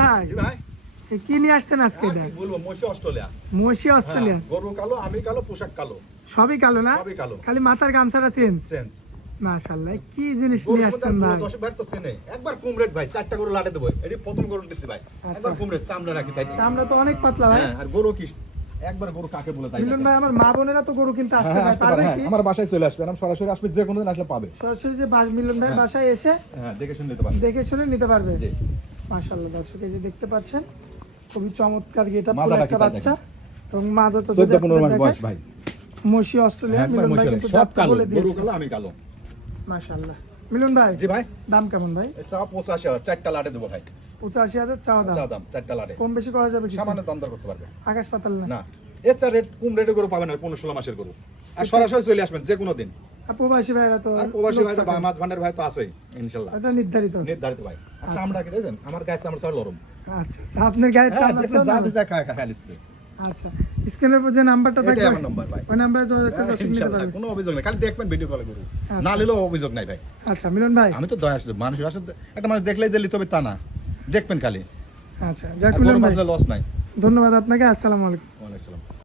ভাই জি ভাই কি নিয়ে আসছেন আজকে? এটা কি বলবো, মশি অস্ট্রেলিয়া। মশি অস্ট্রেলিয়া। গরু কালো, আমি কালো, পোশাক কালো, সবই কালো না? সবই কালো। খালি মাথার গামছাটা চেঞ্জ। চেঞ্জ। মাশাআল্লাহ, কি জিনিস গরুর নিয়ে মধ্যে আসছেন পুরো ভাই? 10 বার তো চেনে। একবার কুমড়েট ভাই, 4টা গরু লাটে দেবো। এটি প্রথম গরু দিচ্ছি ভাই। একবার কুমড়েট চামড়া রাখি তাই। চামড়া তো অনেক পাতলা ভাই। হ্যাঁ, আর গরু কি একবার গরু কাকে বলে তাই। মিলন ভাই, আমার মা বোনেরা তো গরু কিনতে আসতে হ্যাঁ, চায়, আসতে পারে। পারবে হ্যাঁ, কি? আমার বাসায় চলে আসবে। আমি সরাসরি আসবে, যে কোনো দিন আসলে পাবে। সরাসরি যে মিলন ভাইয়ের বাসায় এসে হ্যাঁ, দেখে শুনে নিতে পারবে। দেখে শুনে নিতে পারবে। জি। মাশাআল্লাহ, দর্শক এই যে দেখতে পাচ্ছেন, খুবই চমৎকার গেটআপ পুরো মাদাটা একটা কি তা বাচ্চা। এবং মাদা তো 14-15 মাস বয়স ভাই। মশি অস্ট্রেলিয়া। একবার মিলন ভাই মশি, কিন্তু সব দাঁতটা কালো, বলে গরু দিয়েছে। কালো, আমি কালো। মাশাআল্লাহ। মিলন ভাই, জি ভাই, দাম কেমন ভাই? এই সব 85,000, 4টা লাটে দেবো ভাই। 85,000 চাওয়া দাম। চা দাম 4টা লাটে। কম বেশি করা যাবে কি? সামান্য দাম দর করতে পারবে। আকাশ পাতাল না। না, এছাড়া রেট কম রেটের গরু পাবেন না, 15-16 মাসের গরু। আর সরাসরি চলে আসবেন যে কোনো দিন। আর প্রবাসী ভাইরা তো আর প্রবাসী ভাই তো মাছ ভান্ডার ভাই তো আছেই ইনশাআল্লাহ। এটা নির্ধারিত। নির্ধারিত ভাই। আর চামড়া কি দেখেন, আমার গায়ে চামড়া সব নরম। আচ্ছা আচ্ছা, আপনার গায়ের হ্যাঁ, চামড়া দেখেন তো যা নরম। দিতে খায় লিখছে। আচ্ছা, স্ক্রিনের উপর যে নাম্বারটা এটাই থাকবে আমার নাম্বার ভাই। ওই নাম্বারে তো একটা দর্শক নিতে ইনশাআল্লাহ পারবে। কোনো অভিযোগ নেই, খালি দেখবেন ভিডিও কলে গরু। না নিলেও অভিযোগ নাই ভাই। আচ্ছা মিলন ভাই, আমি তো দয়া আসলে মানুষ আসলে একটা মানুষ দেখলেই যে লিতে হবে তা না, দেখবেন খালি। আচ্ছা যাক আর মিলন গরু ভাই, বাঁচলে লস নাই। ধন্যবাদ আপনাকে। আসসালামু আলাইকুম। ওয়ালাইকুম আসসালাম।